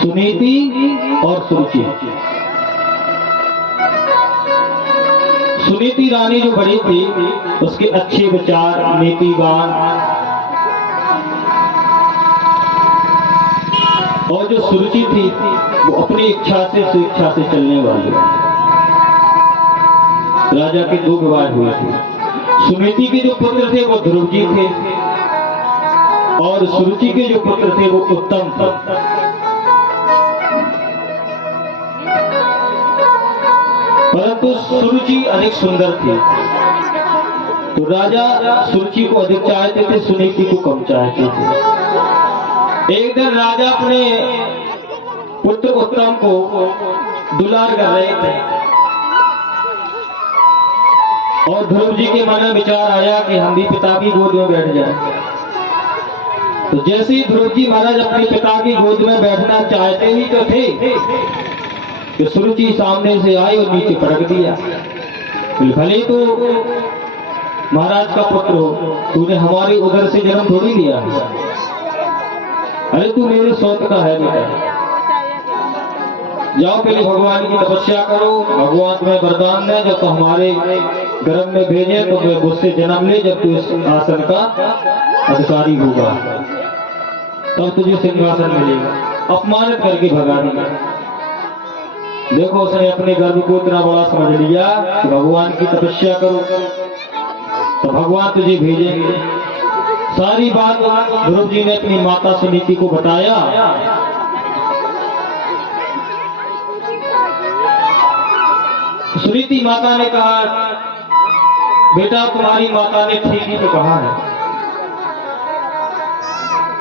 सुनीति और सुरुचि। सुनीति रानी जो बड़ी थी उसके अच्छे विचार, नीतिवान, और जो सुरुचि थी वो अपनी इच्छा से स्वेच्छा से चलने वाली। राजा के दो विवाह हुए थे। सुनीति के जो पुत्र थे वो ध्रुव जी थे और सुरुचि के जो पुत्र थे वो उत्तम थे। परंतु सुरुचि अधिक सुंदर थी, तो राजा सुरुचि को अधिक चाहते थे, सुनीति को कम चाहते थे। एक दिन राजा अपने पुत्र उत्तम को दुलार कर रहे थे और ध्रुव जी के मन में विचार आया कि हम भी पिता की गोद में बैठ जाएं। तो जैसे ही ध्रुव जी महाराज अपने पिता की गोद में बैठना चाहते ही तो थे कि सुरुचि सामने से आई और नीचे पटक दिया। भले तो महाराज का पुत्र हो, तूने हमारे उदर से जन्म थोड़ी लिया, अरे तू मेरे सौत का है बेटा। जाओ पहले भगवान की तपस्या करो, भगवान तुम्हें वरदान दे, जब तो हमारे गर्भ में भेजे तो मैं मुझसे जन्म ले, जब तू इस आसन का अधिकारी होगा तब तुझे सिंहासन मिलेगा। अपमानित करके भगा दिया। देखो उसने अपने गर्भ को इतना बड़ा समझ लिया कि भगवान की तपस्या करो तो भगवान तुझे भेजेंगे। सारी बात ध्रुव जी ने अपनी माता सुनीति को बताया। सुनीति माता ने कहा, बेटा तुम्हारी माता ने ठीक ही तो कहा है,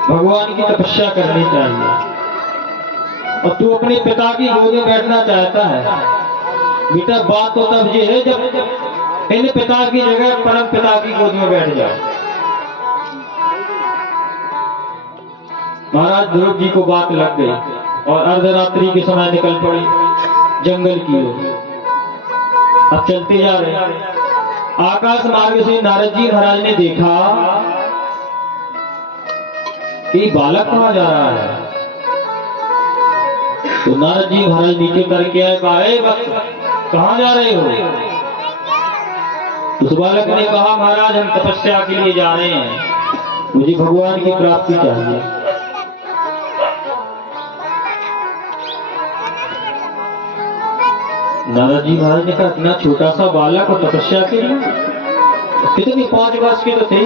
भगवान की तपस्या करनी चाहिए और तू अपने पिता की गोद में बैठना चाहता है। बेटा बात तो तब ये है जब इन पिता की जगह परम पिता की गोद में बैठ जाए। महाराज ध्रुव जी को बात लग गई और अर्धरात्रि के समय निकल पड़ी जंगल की ओर। अब चलते जा रहे, आकाश मार्ग से नारद जी महाराज ने देखा कि बालक कहाँ जा रहा है। तो नारद जी महाराज नीचे करके आए, कहा कहाँ जा रहे हो। उस बालक ने कहा, महाराज हम तपस्या के लिए जा रहे हैं, मुझे भगवान की प्राप्ति चाहिए। नारद जी महाराज ने कहा, इतना छोटा सा बालक और तपस्या के लिए, कितनी 5 वर्ष के तो थे।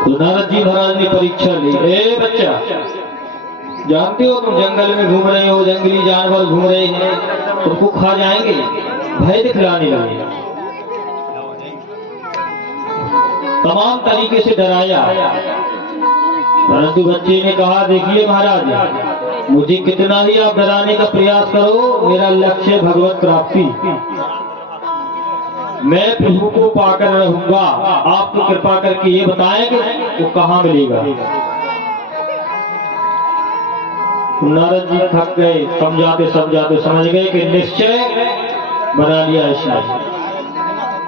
तो नारद जी महाराज ने परीक्षा ली, ए बच्चा, जानते हो तुम जंगल में घूम रहे हो, जंगली जानवर घूम रहे हैं, तुमको खा जाएंगे, भय दिखलाने लगे। तमाम तरीके से डराया। परंतु बच्चे ने कहा, देखिए महाराज, मुझे कितना ही आप डराने का प्रयास करो, मेरा लक्ष्य भगवत प्राप्ति, मैं प्रभु को पाकर रहूंगा। आप तो कृपा करके ये बताएं कि वो कहाँ मिलेगा। नारद जी थक गए, समझाते समझ गए कि निश्चय बना लिया इसने।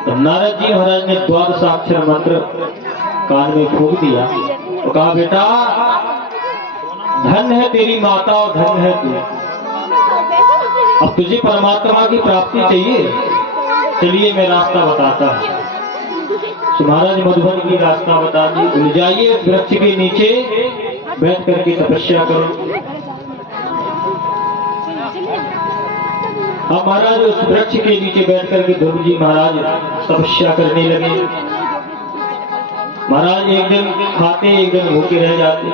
तो नारद जी महाराज ने द्वादशाक्षर मंत्र कान में फूंक दिया तो कहा, बेटा धन है तेरी माता और धन है तू, अब तुझे परमात्मा की प्राप्ति चाहिए, चलिए मैं रास्ता बताता हूँ। तो महाराज मधुबन की रास्ता बता दी, ले जाइए वृक्ष के नीचे बैठ करके तपस्या करो। अब महाराज उस वृक्ष के नीचे बैठ करके ध्रुव जी महाराज तपस्या करने लगे। महाराज एक दिन खाते, एक दिन भूखे रह जाते,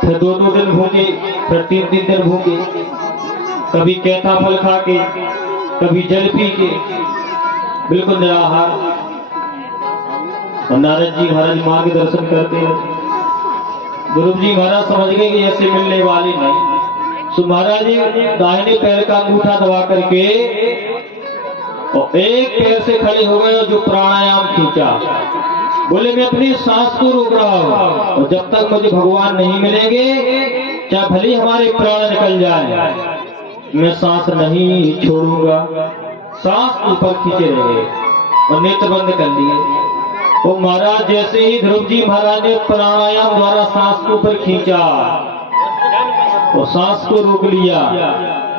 फिर 2 दिन भूखे, फिर 3 दिन भूखे, कभी कैथा फल खा के, कभी जल पी के, बिल्कुल निराहार। और नारद जी महाराज मार्गदर्शन करते रहे। ध्रुव जी महाराज समझ गए कि ऐसे मिलने वाले नहीं। तो महाराज जी दाहिने पैर का अंगूठा दबा करके और एक पैर से खड़े हो गए और जो प्राणायाम खींचा, बोले मैं अपनी सांस को रोक रहा हूँ और जब तक मुझे भगवान नहीं मिलेंगे, चाहे भले हमारे प्राण निकल जाए, मैं सांस नहीं छोड़ूंगा। सांस ऊपर खींचे रहे और नेत्र बंद कर लिए। तो महाराज जैसे ही ध्रुव जी महाराज ने प्राणायाम द्वारा सांस को ऊपर खींचा और सांस को रोक लिया,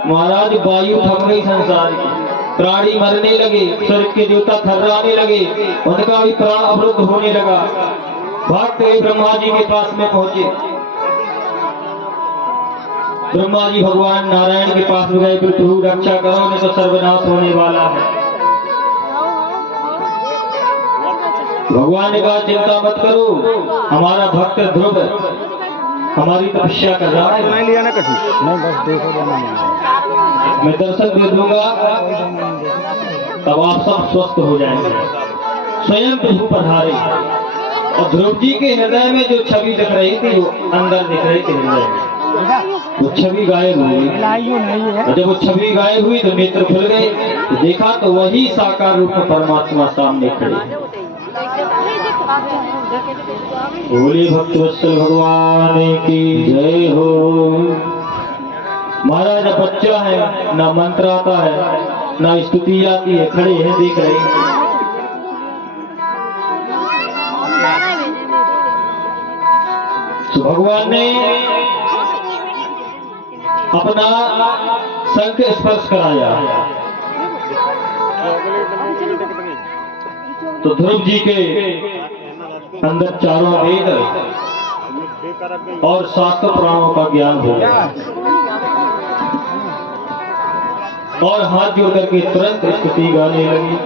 महाराज वायु थम गई संसार की, प्राणी मरने लगे, स्वर्ग के देवता थर्राने लगे, उनका भी प्राण अवरुद्ध होने लगा। भागते ब्रह्मा जी के पास में पहुंचे। ब्रह्मा जी भगवान नारायण के पास में गए, प्रभु रक्षा करो, नहीं तो सर्वनाश होने वाला है। भगवान ने कहा चिंता मत करो, हमारा भक्त ध्रुव हमारी तपस्या कर रहा है, नहीं लिया ना कभी नहीं, बस देखो जाना मैं दर्शन दे दूंगा, तब आप सब स्वस्थ हो जाएंगे। स्वयं प्रभु पधारे और ध्रुव जी के हृदय में जो छवि दिख रही थी वो अंदर दिख रही थी हृदय में, वो छवि गायब हो गई। और जब वो छवि गायब हुई तो नेत्र खुल गए, तो देखा तो वही साकार रूप में परमात्मा सामने खड़े। बोले भक्तवत्सल भगवान की जय हो। महाराज बच्चा है, ना मंत्र आता है, ना स्तुति आती है, खड़े हैं देख रहे हैं। तो भगवान ने अपना शंख स्पर्श कराया तो ध्रुव जी के अंदर चारों वेद और शास्त्र पुराणों का ज्ञान हो गया और हाथ जोड़ करके तुरंत स्तुति गाने लगी।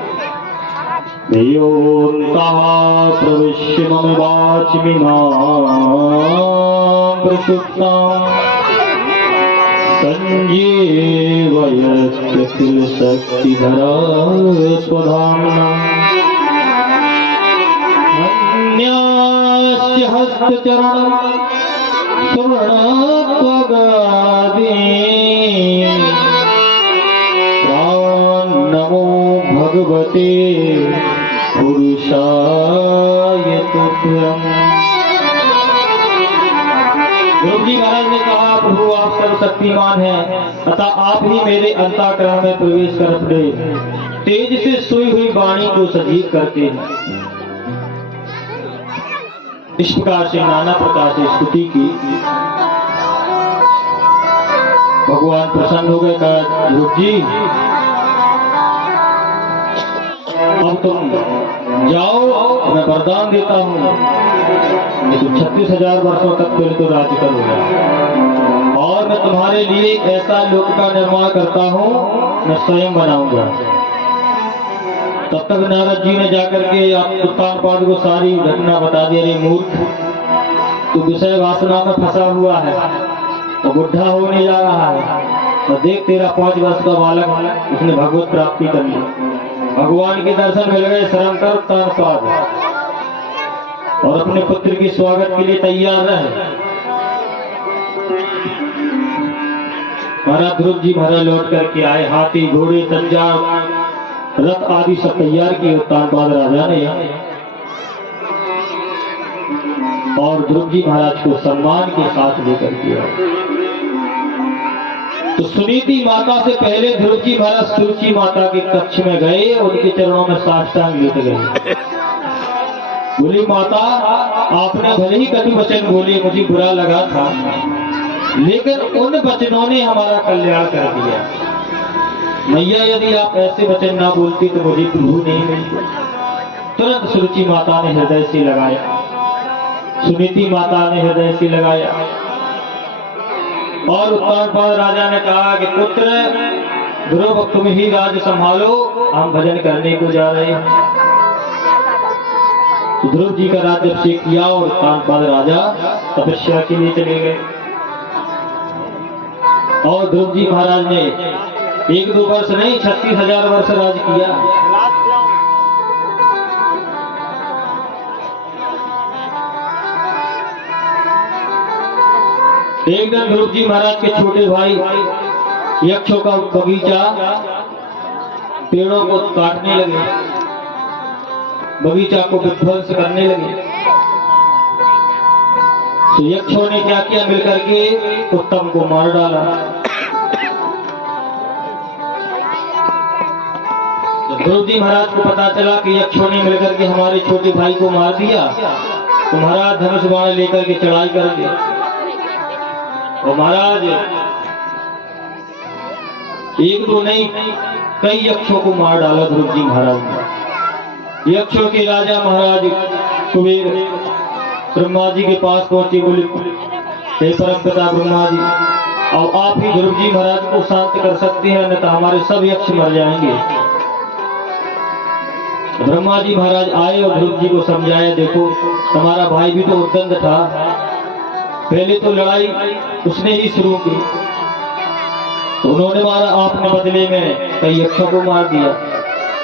प्रविश्य मम वाचमिमां प्रसुप्तां संजीवयत्यखिल शक्तिधरा स्वधाम्ना अन्यास्य हस्तचरणं सुवर्णत्वगादि प्राण नमो भगवते पुरुषाय तुभ्यम्। ध्रुव जी महाराज ने कहा प्रभु आप सर्वशक्तिमान हैं, अतः आप ही मेरे अंतःकरण में प्रवेश कर अपने तेज से सोई हुई वाणी को सजीव करते हैं। इस प्रकार से नाना प्रकार से स्तुति की। भगवान प्रसन्न हो गए, कहा ध्रुव जी अब तुम जाओ, मैं वरदान देता हूँ, मैं तो 36,000 वर्षों तक फिर तो राज्य करूंगा और मैं तुम्हारे लिए एक ऐसा लोक का निर्माण करता हूँ, मैं स्वयं बनाऊंगा। तब तक नारद जी ने जाकर के उत्तानपाद को सारी घटना बता दी। अरे मूर्ख, तू विषय वासना में फंसा हुआ है और बुढ़ा होने जा रहा है, और देख तेरा 5 वर्ष का बालक उसने भगवत प्राप्ति कर ली, भगवान के दर्शन मिल गए, शरण कर उत्तानपाद और अपने पुत्र के स्वागत के लिए तैयार रहे। महाराज ध्रुव जी महाराज लौट करके आए, हाथी घोड़े तंजा रथ आदि सब तैयार किए उत्तानपाद राजा ने और ध्रुव जी महाराज को सम्मान के साथ लेकर किया। तो सुनीति माता से पहले ध्रुव जी महाराज सुरुचि माता के कक्ष में गए, उनके चरणों में साष्टांग लेट गए। बोली माता आपने भले ही कटु वचन बोले, मुझे बुरा लगा था, लेकिन उन वचनों ने हमारा कल्याण कर दिया। मैया यदि आप ऐसे वचन ना बोलती तो मुझे प्रभु नहीं मिलती। तुरंत सुरुचि माता ने हृदय से लगाया, सुनीति माता ने हृदय से लगाया और उत्तानपाद राजा ने कहा कि पुत्र ध्रुव तुम ही राज्य संभालो, हम भजन करने को जा रहे हैं। तो ध्रुव जी का राज्य अभिषेक किया और उत्तानपाद राजा तपस्या के लिए चले गए और ध्रुव जी महाराज ने 1-2 वर्ष नहीं 36,000 वर्ष राज किया। एक दिन ध्रुव जी महाराज के छोटे भाई यक्षों का बगीचा पेड़ों को काटने लगे, बगीचा को विध्वंस करने लगे। तो यक्षों ने क्या किया, मिलकर के उत्तम को मार डाला। जब ध्रुव जी महाराज को पता चला कि यक्षों ने मिलकर के हमारे छोटे भाई को मार दिया, तो महाराज धनुष बाण लेकर के चढ़ाई कर दिया। और महाराज एक दो नहीं कई यक्षों को मार डाला ध्रुव जी महाराज ने। यक्षों के राजा महाराज कुबेर ब्रह्मा जी के पास पहुंचे, बोले हे परमपिता ब्रह्मा जी, और आप ही ध्रुव जी महाराज को शांत कर सकते हैं, अन्यथा हमारे सब यक्ष मर जाएंगे। ब्रह्मा जी महाराज आए और ध्रुव जी को समझाया, देखो तुम्हारा भाई भी तो उद्दंड था, पहले तो लड़ाई उसने ही शुरू की, तो उन्होंने मारा, आपने बदले में कई यक्षों को मार दिया,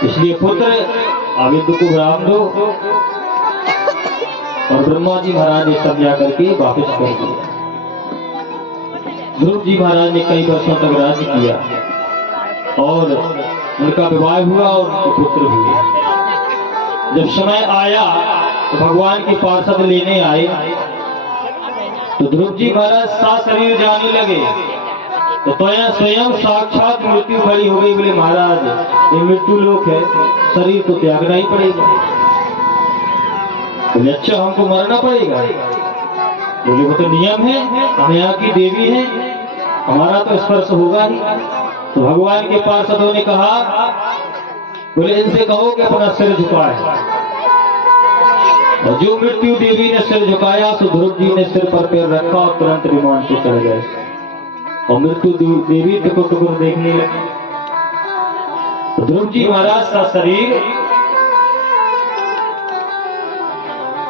इसलिए पुत्र आविद को विराम दो। और ब्रह्मा जी महाराज ने समझा करके वापस कर दिया। ध्रुव जी महाराज ने कई वर्षों तक राज्य किया और उनका विवाह हुआ और उनके पुत्र हुए। जब समय आया तो भगवान के पार्षद लेने आए, तो ध्रुव जी महाराज शरीर जाने लगे, तो स्वयं साक्षात मृत्यु खड़ी हो गई। बोले महाराज ये मृत्यु लोक है, शरीर तो त्यागना ही पड़ेगा। बोले अच्छा हमको मरना पड़ेगा? बोले वो तो नियम है, हम यहाँ की देवी है, हमारा तो स्पर्श होगा ही। तो भगवान के पार्षदों ने कहा, बोले इनसे कहो कि अपना सिर झुकाए। और जो मृत्यु देवी ने सिर झुकाया, तो ध्रुव जी ने सिर पर पैर रखा और तुरंत विमान से चढ़ गए। और मृत्यु देवी टुकुर टुकुर देखने लगी। तो ध्रुव जी महाराज का शरीर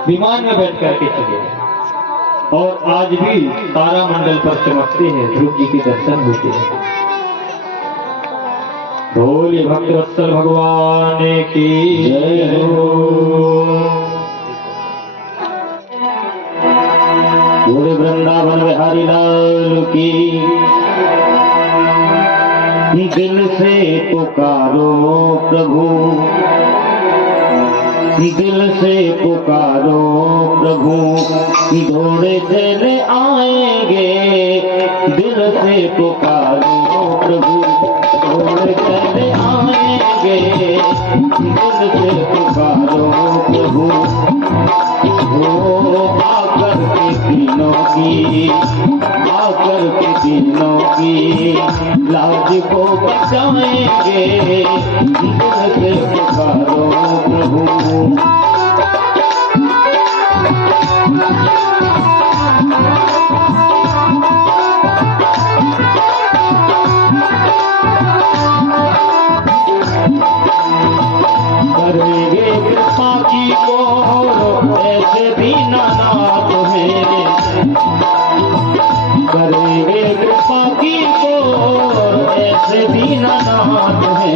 विमान में बैठ करके चले, और आज भी तारामंडल पर चमकते हैं, ध्रुव जी के दर्शन होते हैं। बोले भक्तवत्सल भगवान की जय हो। बोले वृंदावन बिहारी लाल की। दिल से पुकारो प्रभु, दिल से पुकारो प्रभु, दौड़े चले आएंगे। दिल से पुकारो प्रभु, दौड़े चले आएंगे। दिल से पुकारो प्रभु, हो आकर के दिनों की, आकर के दिनों की लाज को बचाएंगे। दिल से पुकारो प्रभु। करेंगे कृपा की को ऐसे भी नाथ है, करेंगे कृपा की को ऐसे भी नाथ है।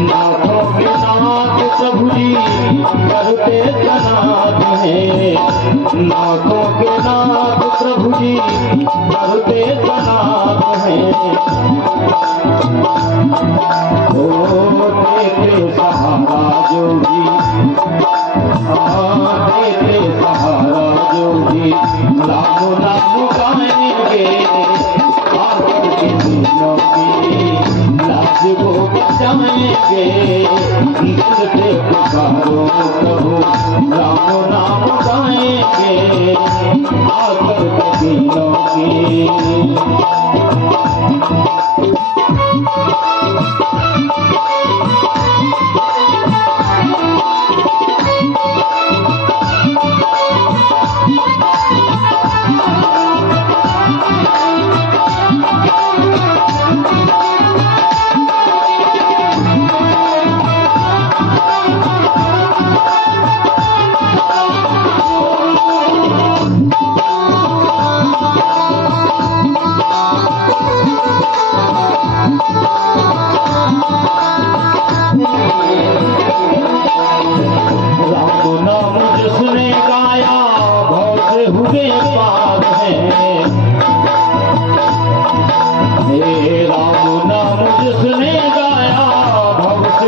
नाथों के नाथ प्रभु जी करते जनाथ है। नाथों के नाथ प्रभु जी करते जनाथ है। देते सहारा जो भी, देते सहारा जो भी, लामो लामो गाएंगे। आकर के दिनों की लाज को बचाएंगे। दिल से पुकारो प्रभु, रामो नाम गाएंगे। आकर के दिनों की।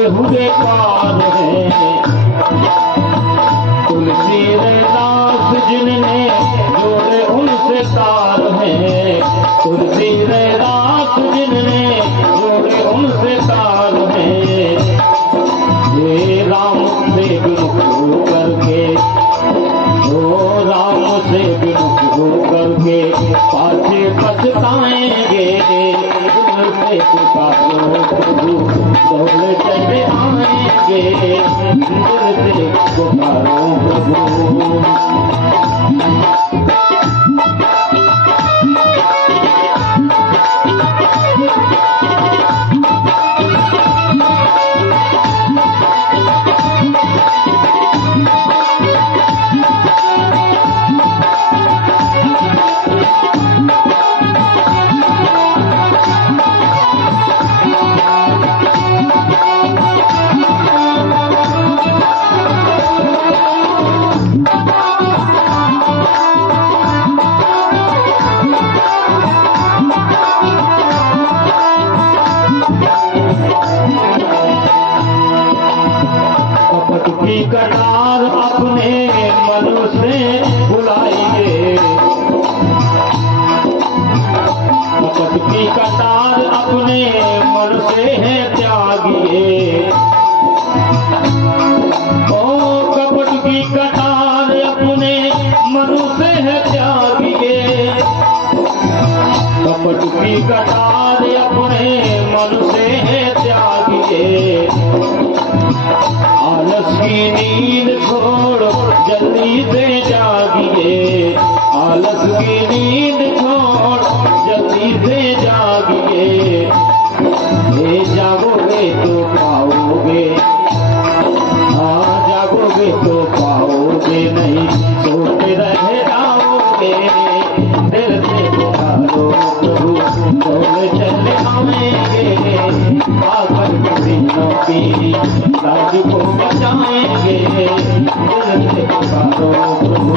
हुए पार है। तुलसी दास जिनने जोड़े उनसे तार है। तुलसी दास जिनने जोड़े उनसे तार है। पाछे पछताएंगे, दिल से पुकारो प्रभु दौड़ चले आएंगे, दिल से पुकारो प्रभु। कटार अपने मन से बुलाइए, कपट की कटार अपने मन से है त्यागिए, ओ कपट की कटार अपने मन से है त्यागिए, कपट की कटार अपने मन से है त्यागिए, आलस की नींद छोड़ जल्दी से जागिए, आलस की नींद छोड़ जल्दी से जागिए, ये जागोगे तो पाओगे, हाँ जागोगे तो पाओगे, नहीं सोते रह जाओगे, दिल से पुकारो प्रभु दौड़ चले आएंगे, आकर दिनों की लाज को बचाएंगे, दिल से पुकारो प्रभु।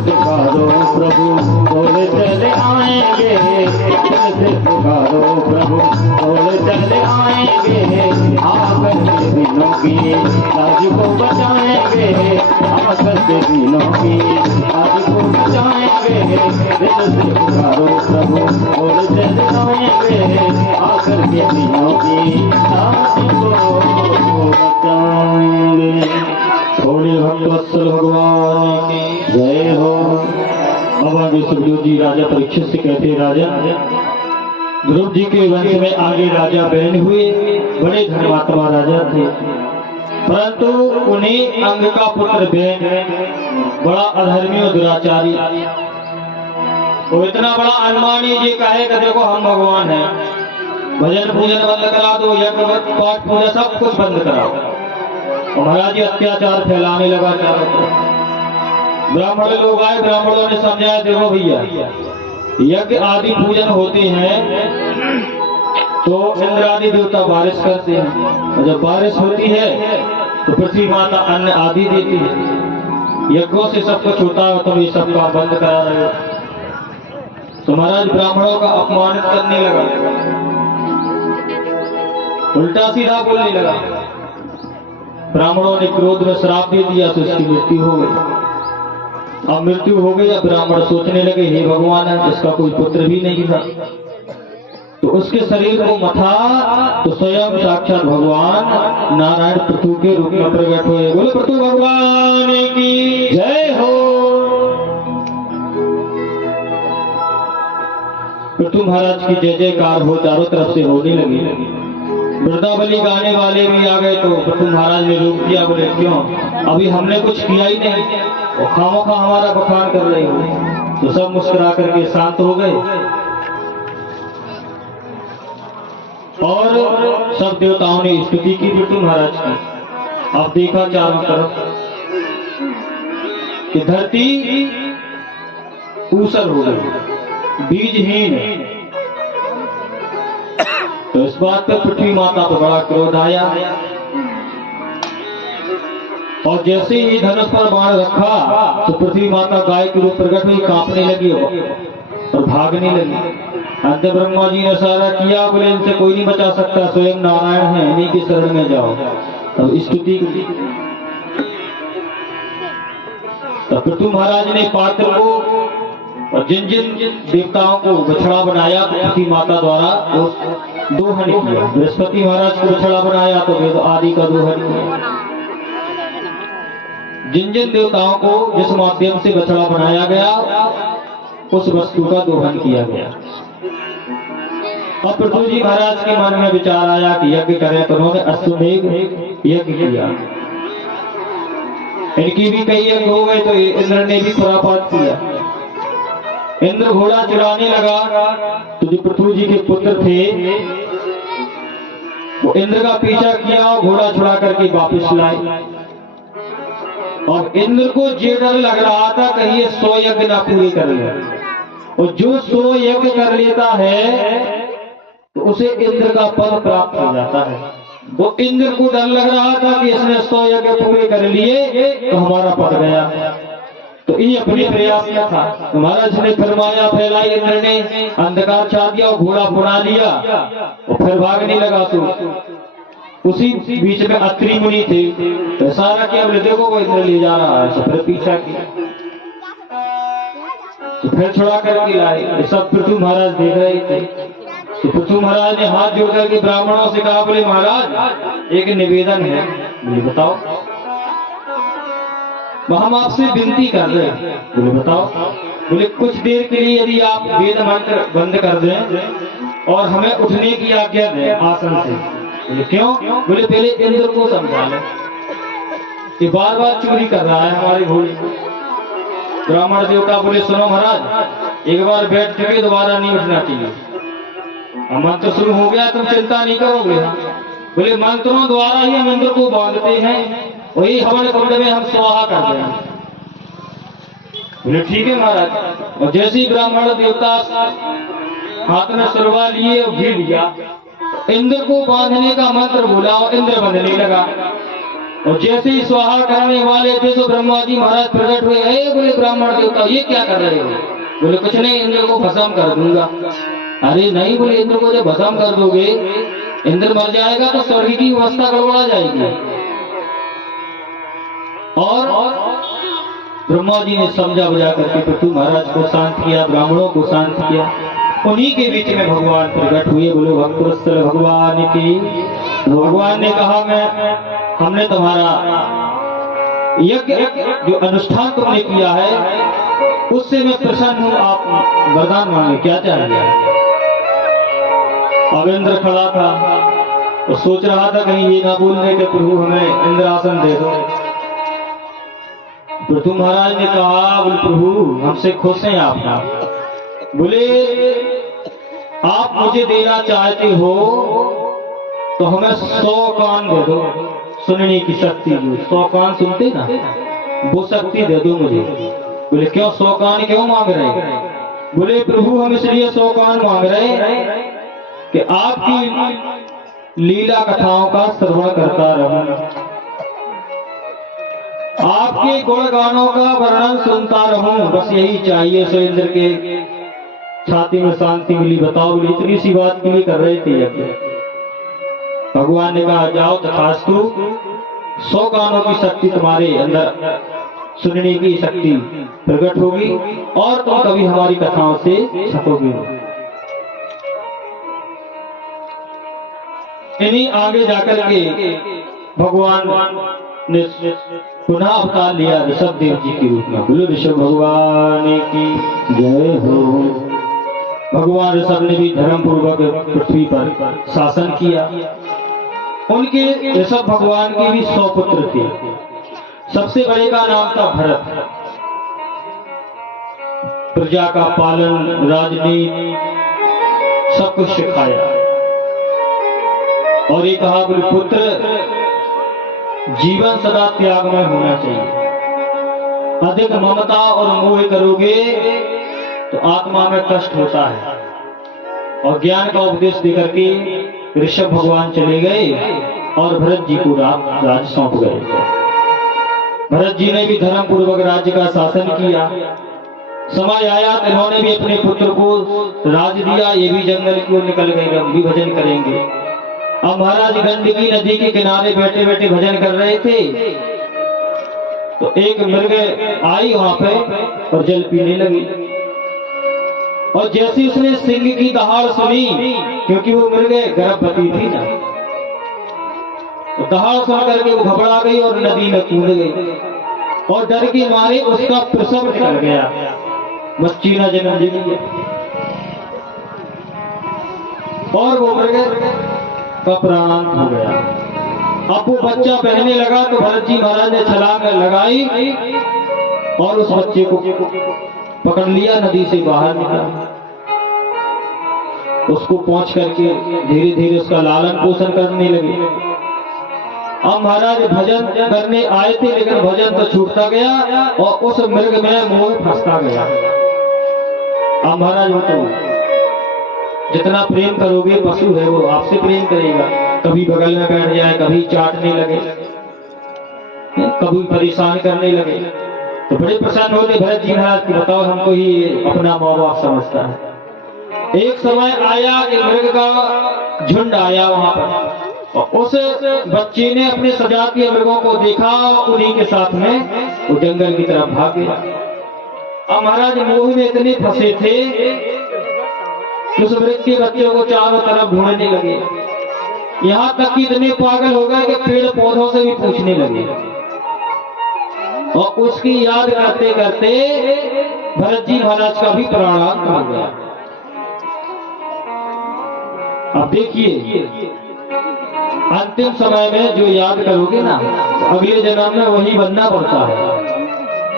पुकारो प्रभु दौड़ चले आएंगे, दिल से पुकारो प्रभु दौड़ चले आएंगे, आकर के दिनों की लाज को बचाएंगे, आकर के दिनों की लाज को बचाएंगे, दिल से पुकारो प्रभु दौड़ चले आएंगे, आकर के दिनों की लाज को बचाएंगे। थोड़े भक्तवत्सल भगवान की जय हो। अब आगे सुखदेव जी राजा परीक्षित से कहते, राजा ध्रुव जी के वंश में आगे राजा बैन हुए, बड़े धर्मात्मा राजा थे, परंतु उन्हीं अंग का पुत्र बैन बड़ा अधर्मी और दुराचारी, वो इतना बड़ा अनुमानी जी कहे कि देखो हम भगवान हैं, भजन पूजन बंद करा दो, यज्ञ पाठ पूजा सब कुछ बंद कराओ। महाराज जी अत्याचार फैलाने लगा चारों तरफ। ब्राह्मण लोग आए, ब्राह्मणों ने समझाया, देखो भैया यज्ञ आदि पूजन होते हैं तो इंद्र आदि देवता बारिश करते हैं, और जब बारिश होती है तो पृथ्वी माता अन्न आदि देती है, यज्ञों से सब कुछ होता है, तुम ये सब काम बंद करा रहे हो। तो महाराज ब्राह्मणों का अपमानित करने लगा, उल्टा सीधा बोलने लगा। ब्राह्मणों ने क्रोध में श्राप दे दिया तो उसकी मृत्यु हो गई। अब मृत्यु हो गई, अब ब्राह्मण सोचने लगे, हे भगवान जिसका कोई पुत्र भी नहीं था, तो उसके शरीर को मथा तो स्वयं साक्षात भगवान नारायण पृथु के रूप में प्रकट हुए। बोले पृथु भगवान की जय हो। पृथु महाराज की जय जयकार हो चारों तरफ से होने लगी। वृंदावली गाने वाले भी आ गए, तो पृथु महाराज ने रोक दिया, बोले क्यों, अभी हमने कुछ किया ही नहीं, और खामोखा हमारा बखान कर रहे हो। तो सब मुस्कुरा करके शांत हो गए, और सब देवताओं ने स्तुति की पृथु महाराज की। अब देखा चारों तरफ कि धरती ऊसर हो गई, बीजहीन। तो इस बात पर पृथ्वी माता पर बड़ा क्रोध आया, और जैसे ही धनुष पर बाण रखा तो पृथ्वी माता गाय के रूप प्रकट हुई, कांपने लगी और भागने लगी। अंत ब्रह्मा जी ने सारा किया, बोले इनसे कोई नहीं बचा सकता, स्वयं नारायण है, इन्हीं की शरण में जाओ। तब स्तुति की। तब पृथु महाराज ने पात्र को और जिन जिन देवताओं को बछड़ा बनाया पृथ्वी माता द्वारा दोहन किया। बृहस्पति महाराज को बछड़ा बनाया तो वेद आदि का दोहन किया। जिन जिन देवताओं को जिस माध्यम से बछड़ा बनाया गया उस वस्तु का दोहन किया गया। अब पृथ्वी जी महाराज के मन में विचार आया कि यज्ञ करें, तो उन्होंने अश्वमेध यज्ञ किया। इनकी भी कई यज्ञ हो गए तो इंद्र ने भी खुरापात किया। इंद्र घोड़ा चुराने लगा तो जो पृथ्वी जी के पुत्र थे वो इंद्र का पीछा किया और घोड़ा छुड़ा करके वापस लाए। और इंद्र को ये डर लग रहा था कहीं ये 100 यज्ञ ना पूरे कर ले, और जो 100 यज्ञ कर लेता है तो उसे इंद्र का पद प्राप्त हो जाता है। वो इंद्र को डर लग रहा था कि इसने 100 यज्ञ पूरे कर लिए तो हमारा पद गया। तो ये अपने प्रयास किया था। महाराज ने फरमाया, फैलाई इंद्र ने, अंधकार छा दिया और घोड़ा फुरा लिया और फिर भागने लगा। तो उसी बीच में अत्रि मुनि थे, तो सारा क्या बोले देखो वो इंद्र ले जा रहा है। तो फिर पीछा किया तो फिर छुड़ा करके लाए। सब पृथु महाराज देख रहे थे। तो पृथु महाराज ने हाथ जोड़ करके ब्राह्मणों से कहा, बोले महाराज एक निवेदन है। बोले बताओ। हम आपसे विनती कर रहे हैं। बोले बताओ। बोले कुछ देर के लिए यदि आप वेद मंत्र बंद कर दें और हमें उठने की आज्ञा दें आसन से। बोले क्यों? बोले पहले इंद्र को समझा लें, ये बार बार चोरी कर रहा है हमारे घोड़े। ब्राह्मण देवता बोले सुनो महाराज, एक बार बैठ चुके दोबारा नहीं उठना चाहिए। मंत्र शुरू हो गया तुम चिंता नहीं करोगे। बोले मंत्रों द्वारा ही हम इंद्र को बांधते हैं, वही हवन कुंड में हम स्वाहा करते हैं। बोले ठीक है महाराज। और जैसे ही ब्राह्मण देवता हाथ में सुरवा लिए और घी लिया, इंद्र को बांधने का मंत्र बोला और इंद्र बंधने लगा। और जैसे ही स्वाहा करने वाले थे तो ब्रह्मा जी महाराज प्रकट हुए। बोले ब्राह्मण देवता ये क्या कर रहे हो? बोले कुछ नहीं, इंद्र को भस्म कर दूंगा। अरे नहीं, बोले इंद्र को जब भस्म कर दोगे इंद्र मर जाएगा तो स्वर्ग की व्यवस्था गड़बड़ा जाएगी। और ब्रह्मा जी ने समझा बुझा करके पृथु महाराज को शांत किया, ब्राह्मणों को शांत किया। उन्हीं के बीच में भगवान प्रकट हुए। बोले भक्तवत्सल भगवान की। भगवान ने कहा हमने तुम्हारा यज्ञ जो अनुष्ठान तुमने किया है उससे मैं प्रसन्न हूँ, आप वरदान मांगे क्या चाहिए। अब इंद्र खड़ा था और सोच रहा था कहीं ये ना बोलने के प्रभु हमें इंद्रासन दे दो। पृथु महाराज ने कहा, बोले प्रभु हमसे खुश हैं आप। बोले आप मुझे देना चाहते हो तो हमें 100 कान दे दो, सुनने की शक्ति। 100 कान सुनते ना, वो शक्ति दे दो मुझे। बोले क्यों 100 कान क्यों मांग रहे? बोले प्रभु हम इसलिए 100 कान मांग रहे हैं कि आपकी लीला कथाओं का श्रवण करता रहूं, आपके गुण गानों का वर्णन सुनता रहूं, बस यही चाहिए। सो इंद्र के छाती में शांति मिली। बताओ, बोले इतनी सी बात के लिए कर रहे थे यज्ञ। भगवान ने कहा जाओ तथास्तु, 100 कानों की शक्ति तुम्हारे अंदर सुनने की शक्ति प्रकट होगी और तुम कभी हमारी कथाओं से छपोगे। इन्हीं आगे जाकर के भगवान ने पुनः अवतार लिया ऋषभ देव जी के रूप में। बोलो ऋषभ भगवान की जय हो। भगवान ऋषभ ने भी धर्म पूर्वक पृथ्वी पर शासन किया। उनके ऋषभ भगवान के भी 100 पुत्र थे। सबसे बड़े का नाम था भरत। प्रजा का पालन, राजनीति सब कुछ सिखाया। और ये कहा, बोले पुत्र जीवन सदा त्यागमय होना चाहिए। अधिक ममता और मोह करोगे तो आत्मा में कष्ट होता है। और ज्ञान का उपदेश देकर के ऋषभ भगवान चले गए और भरत जी को राज सौंप गए। भरत जी ने भी धर्म पूर्वक राज्य का शासन किया। समय आया तो इन्होंने भी अपने पुत्र को राज दिया, ये भी जंगल की ओर निकल गए, हम भी भजन करेंगे। अब महाराज गंडकी नदी के किनारे बैठे बैठे भजन कर रहे थे, तो एक मृग आई वहां पे और जल पीने लगी। और जैसे उसने सिंह की दहाड़ सुनी, क्योंकि वो मृग गर्भवती थी ना, तो दहाड़ सुन करके वो घबरा गई और नदी में कूद गई और डर के मारे उसका प्रसव निकल गया, बच्ची न जन्म ले लिया और वो मृग का प्राण हो गया। अब वो बच्चा बहने लगा तो भरत जी महाराज ने छलांग लगाई और उस बच्चे को पकड़ लिया, नदी से बाहर निकाला, उसको पहुंच करके धीरे धीरे उसका लालन पोषण करने लगे। अब महाराज भजन करने आए थे, लेकिन भजन तो छूटता गया और उस मृग में मोह फंसता गया। अब महाराज वो तो जितना प्रेम करोगे, पशु है वो आपसे प्रेम करेगा, कभी बगल में बैठ जाए, कभी चाटने लगे, कभी परेशान करने लगे, तो बड़े प्रसन्न होते भरत जी महाराज की, बताओ हमको ही अपना माँ बाप समझता है। एक समय आया कि मृग का झुंड आया वहां पर और उस बच्चे ने अपने सजातीय मृगों को देखा, उन्हीं के साथ में वो जंगल की तरफ भाग गया। अब महाराज मोह में इतने फंसे थे उस मृग के बच्चों को चारों तरफ ढूंढने लगे, यहाँ तक कि इतने पागल हो गए कि पेड़ पौधों से भी पूछने लगे और उसकी याद करते करते भरत जी महाराज का भी प्राणांत हो गया। अब देखिए अंतिम समय में जो याद करोगे ना, अगले जन्म में वही बनना पड़ता है।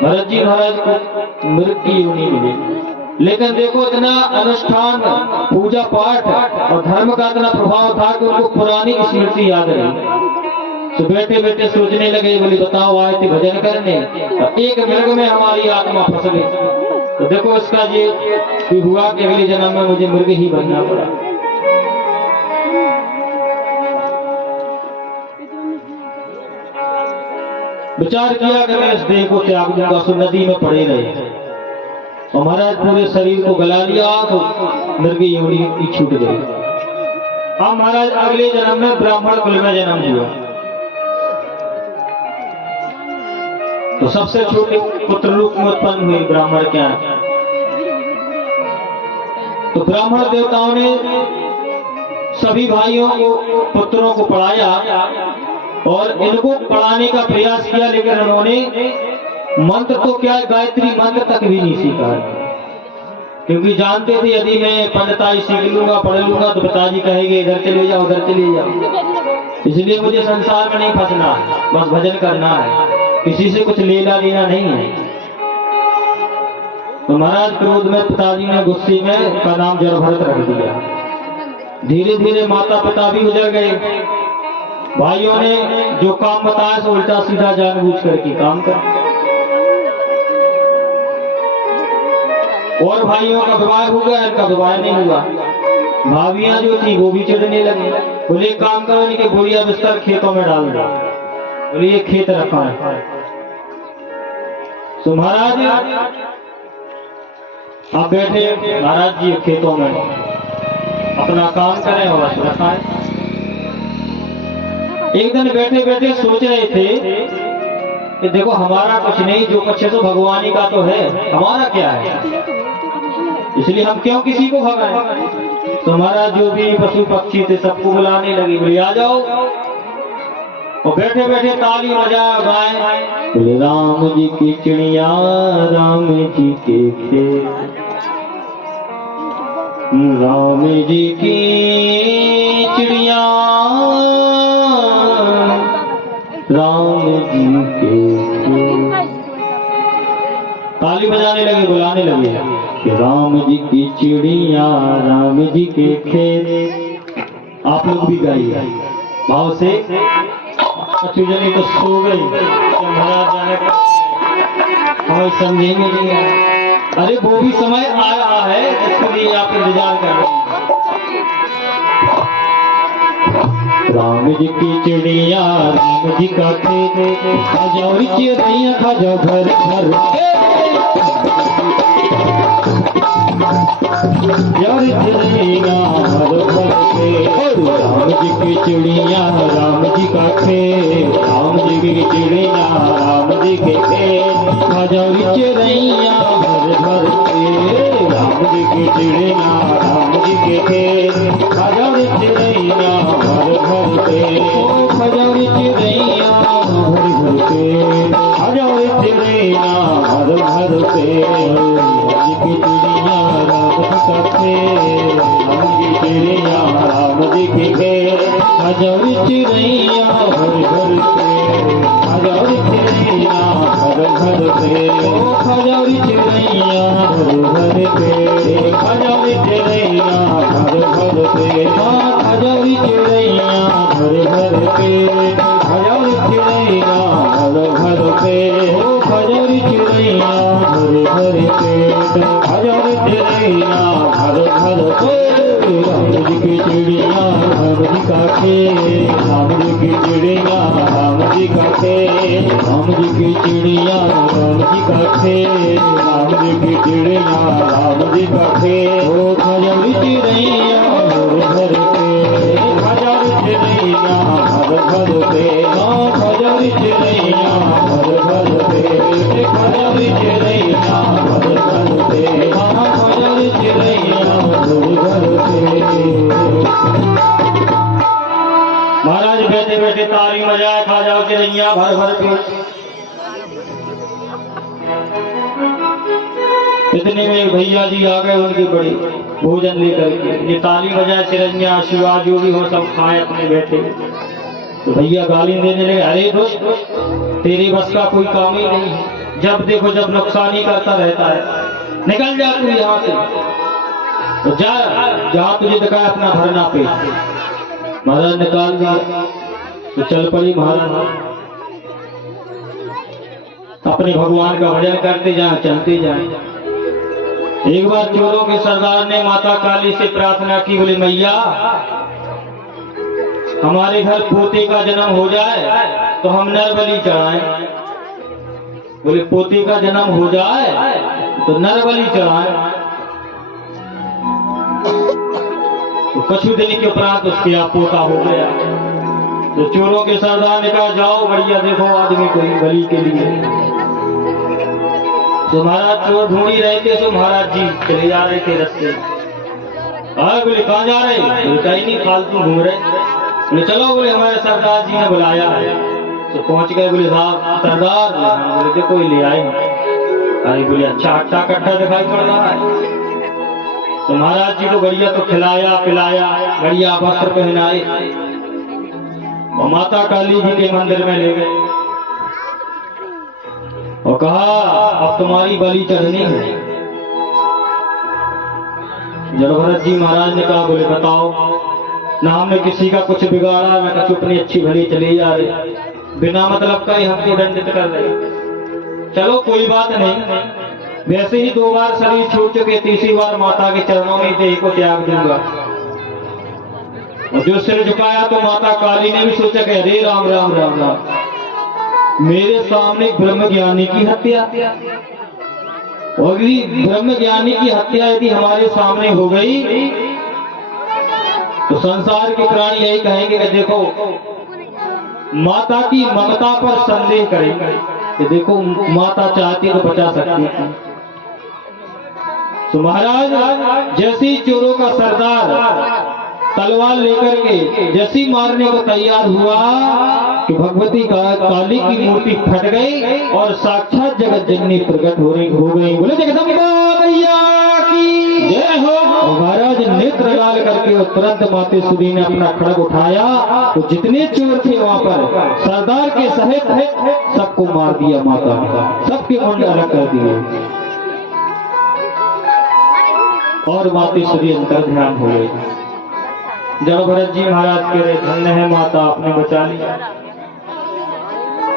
भरत जी महाराज को मृग की योनि मिली, लेकिन देखो इतना अनुष्ठान, पूजा पाठ और धर्म का इतना प्रभाव था कि उनको पुरानी स्मृति याद रही। तो बैठे बैठे सोचने लगे, बोले बताओ आए थे भजन करने, एक मृग में हमारी आत्मा फंस गई, तो देखो इसका ये हुआ कि अगले जन्म में मुझे मृग ही बनना पड़ा। विचार किया कि मैं इस देह को त्याग दूंगा, सो नदी में पड़े रहे और महाराज पूरे शरीर को गला लिया तो मृग योनि छूट गई। अब महाराज अगले जन्म में ब्राह्मण कुल में जन्म लिया, तो सबसे छोटे पुत्र रूप में उत्पन्न हुए ब्राह्मण क्या। तो ब्राह्मण देवताओं ने सभी भाइयों को, पुत्रों को पढ़ाया और इनको पढ़ाने का प्रयास किया, लेकिन उन्होंने मंत्र तो क्या, गायत्री मंत्र तक भी नहीं सीखा, क्योंकि जानते थे यदि मैं पंडिताई सीख लूंगा, पढ़ लूंगा तो पिताजी कहेंगे इधर चले जाओ उधर चले जाओ, इसलिए मुझे संसार में नहीं फंसना है, बस भजन करना है, किसी से कुछ लेना देना नहीं है। तो महाराज क्रोध में पिताजी ने गुस्से में उनका नाम जड़भरत रख दिया। धीरे धीरे माता पिता भी गुजर गए, भाइयों ने जो काम बताया सो उल्टा सीधा जानबूझ करके काम कर, और भाइयों का विवाह हो गया, इनका विवाह नहीं हुआ। भाभियां जो थी वो भी चिढ़ने लगी, बोले काम करो, नहीं कि बोरिया बिस्तर खेतों में डाल दो, बोले ये खेत रखा है। तो महाराज आप बैठे, महाराज जी खेतों में अपना काम करें और बस रखा है। एक दिन बैठे बैठे सोच रहे थे कि देखो हमारा कुछ नहीं, जो कुछ है तो भगवान ही का तो है, हमारा क्या है, इसलिए हम क्यों किसी को भगाएं। तो महाराज जो भी पशु पक्षी थे सबको बुलाने लगी, बोले आ जाओ, और बैठे बैठे ताली बजा गाए, बोले राम जी की चिड़िया राम जी के खेत, राम जी की चिड़िया राम जी के खेत। ताली बजाने लगे, बुलाने लगे कि राम जी की चिड़िया राम जी के खेत। आप लोग भी गाइए भाव से। अच्छी जनी तो सो गई, महाराज जाने का हमें समझेंगे नहीं है। अरे वो भी समय आ रहा है जिसके लिए आप इंतजार कर रहे हैं। राम जी की चिड़िया राम जी का खेत, खा जाओ रे चिड़ैया खा जाओ भर भर के। यार चिड़िया भर भर के, राम जी की चिड़िया राम जी का खेत, राम जी की चिड़िया राम जी के खेत, खा जाओ रे चिड़ैया भर भर के। राम जी की चिड़िया राम जी के खेत, खा जाओ रे चिड़ैया भर भर के। खा जाओ रे चिड़ैया भर भर के, खा जाओ रे चिड़ैया भर भर के। राम जी की चिड़िया राम जी का खेत, राम जी की चिड़िया राम जी के खेत, खा जाओ रे चिड़ैया भर भर के। खा जाओ रे चिड़ैया भर भर के, खा जाओ रे चिड़ैया भर भर के। खा जाओ रे चिड़ैया भर भर के, खा जाओ रे चिड़ैया भर भर के। खा जाओ रे चिड़ैया भर भर के, खा जाओ रे चिड़ैया भर भर के। खा जाओ रे चिड़ैया भर भर के। राम जी की चिड़िया राम जी का खेत, राम जी की चिड़िया राम जी का खेत, राम जी की चिड़िया राम जी का खेत, राम जी की चिड़िया राम जी का खेत। ओ खा जाओ रे चिड़ैया भर भर के, खा जाओ रे चिड़ैया भर भर के। खा जाओ रे चिड़ैया भर भर के, खा जाओ रे चिड़ैया भर भर के। खा जाओ रे चिड़ैया भर भर के। महाराज बैठे बैठे ताली बजाए, खा जाओ चिड़ैया भर भर के। इतने में एक भैया जी आ गए, उनकी बड़ी भोजन लेकर के। ये ताली बजाए चिड़ैया शिवा जो भी हो सब खाए अपने बैठे। तो भैया गाली देने लगे, अरे दोस्त तेरे बस का कोई काम ही नहीं है, जब देखो जब नुकसान ही करता रहता है, निकल जा तू यहाँ से। तो जा जहाँ तुझे दिखा अपना भरना पे। महाराज निकाल दिया तो चल पड़ी महाराज, अपने भगवान का भजन करते जाए चलते जाए। एक बार चोरों के सरदार ने माता काली से प्रार्थना की, बोले मैया हमारे घर पोते का जन्म हो जाए तो हम नर बलि चढ़ाएं। बोले पोते का जन्म हो जाए तो नर बलि चढ़ाएं। तो कुछ दिन के उपरांत उसके यहाँ पोता हो गया। तो चोरों के सरदार ने कहा जाओ बढ़िया देखो आदमी कोई बलि के लिए। तो महाराज चोर ढूंढी रहे थे, तो महाराज जी चले जा रहे थे रस्ते। बोले कहाँ जा रहे? बोले कहीं नहीं, फालतू घूम रहे। बोले चलो, बोले हमारे सरदार जी ने बुलाया है। तो पहुंच गए, बोले साहब सरदार? बोले देखो ले आए। अरे बोले अच्छा हट्टा कट्टा दिखाई पड़ रहा है। तो महाराज जी को बढ़िया तो खिलाया पिलाया, बढ़िया वस्त्र पहनाए और माता काली जी के मंदिर में ले गए और कहा अब तुम्हारी बलि चढ़नी है। जड़भरत जी महाराज ने कहा, बोले बताओ ना हमने किसी का कुछ बिगाड़ा, ना कुछ अपनी अच्छी भली चले जा रहे, बिना मतलब का ही हमको दंडित कर रहे। चलो कोई बात नहीं, वैसे ही 2 बार शरीर छूट चुके, तीसरी बार माता के चरणों में देह को त्याग दूंगा। और जो सिर झुकाया तो माता काली ने भी सोचा कि अरे राम राम राम राम, मेरे सामने ब्रह्म ज्ञानी की हत्या, और ब्रह्म ज्ञानी की हत्या यदि हमारे सामने हो गई तो संसार के प्राणी यही कहेंगे कि देखो माता की ममता पर संदेह करेंगे कि देखो माता चाहती तो बचा सकती थी। तो महाराज जैसे ही चोरों का सरदार तलवार लेकर के जैसी मारने को तैयार हुआ कि भगवती काली की मूर्ति फट गई और साक्षात जगत जननी प्रकट हो गई। बोले जगदम्बा मैया की जय हो। महाराज नेत्र डाल करके और तुरंत माते सुरी ने अपना खड़ग उठाया, तो जितने चोर थे वहां पर सरदार के सहित सबको मार दिया। माता ने सबके मुंड अलग कर दिए और माते सुरी अंतर ध्यान हो गई। जड़भरत जी महाराज कह रहे धन्य है माता, आपने बचा लिया।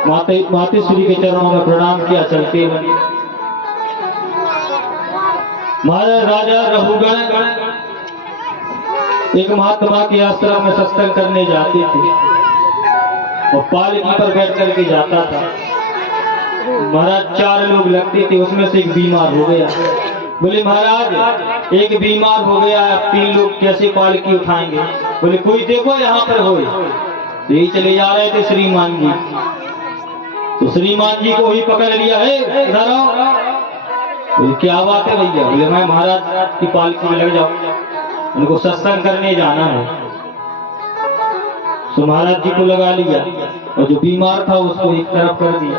माते श्री के चरणों में प्रणाम किया, चलते हुए महाराज राजा रघुगण एक महात्मा के आश्रम में सत्संग करने जाते थे और पालकी पर बैठ करके जाता था। महाराज 4 लोग लगते थे, उसमें से एक बीमार हो गया। बोले महाराज एक बीमार हो गया, 3 लोग कैसे पालकी उठाएंगे? बोले कोई देखो यहाँ पर हो। यही चले जा रहे थे श्रीमान जी, तो श्रीमान जी को ही पकड़ लिया है, इधर आओ। बोले क्या बात है भैया? बोले मैं महाराज की पालकी में लग जाओ, उनको सत्संग करने जाना है। तो महाराज जी को लगा लिया और जो बीमार था उसको एक तरफ कर दिया।